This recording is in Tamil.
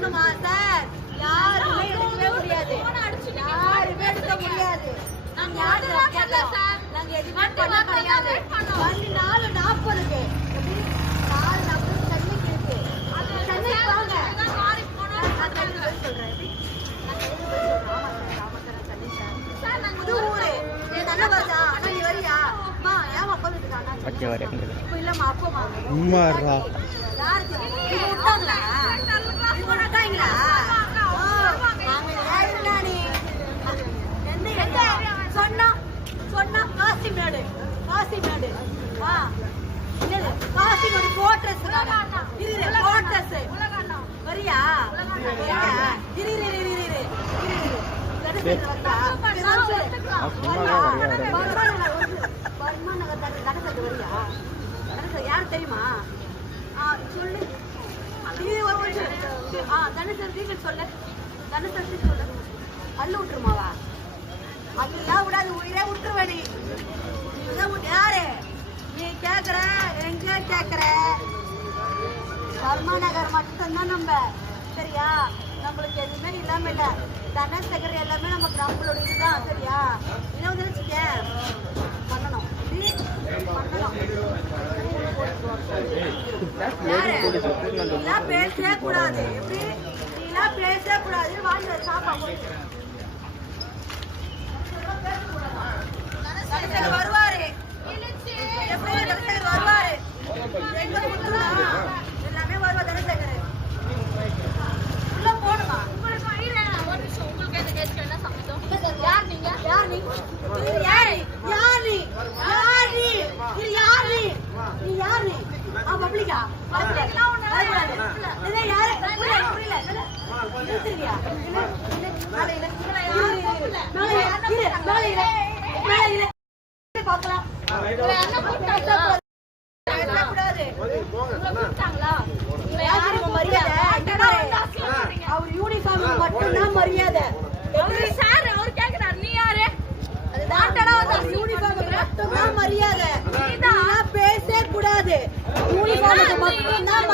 சொல்லணுமா சார்? யாருமே எடுக்கவே முடியாது. யாருமே எடுக்க முடியாது. நாங்க எதுவுமே பண்ண கிடையாது. வண்டி 4:40க்கு 4:40 சென்னைக்கு இருக்கு. சென்னைக்கு வாங்க. நான் சொல்றேன். புது ஊரு. நீ நல்லா வருதா? அண்ணா நீ வரியா? அம்மா ஏமா போயிட்டு அண்ணா? இப்போ இல்லம்மா அப்பமா. அம்மாடா. யாருக்கு? இது விட்டாங்களா? இது விட்டாங்களா? நாங்க ஏறினா நீ. எந்த சொன்னா காசிமேடு. ஆ. என்னது? காசிமேடு கோட்ரஸ். இரு கோட்ரஸ். வரியா? இரு. யாரு தெரியுமா? சொல்லு. தனுசு சொல்லு. அள்ளு விட்டுருமாவா? அதெல்லாம் விடாது. உயிரே விட்டுருவேடி. யாரு நீ கேக்குற? எங்க கேக்குற? வர்மா நகர் மட்டும்தான் நம்ம. சரியா? நம்மளுக்கு எதுவுமே இல்லாம இல்ல. தனசேகர் எல்லாமே நமக்கு நம்மளோட இதுதான். சரியா? என்ன நினைச்சுக்க பண்ணணும். பேசவே கூடாது. எப்படி நீலாம் பேசவே கூடாது. வாங்கி சாப்பாடு வருவாரு. எப்படி தனசேகர் வருவாரு? எல்லாமே வருவா தனசேகர். உள்ள போணுமா? அவர் யூனிஃபார்ம் மட்டும்தான் மரியாதை. யூனிஃபார்ம் மட்டும்தான் மரியாதை. பேசவே கூடாது. யூனிஃபார்ம் மட்டும்தான்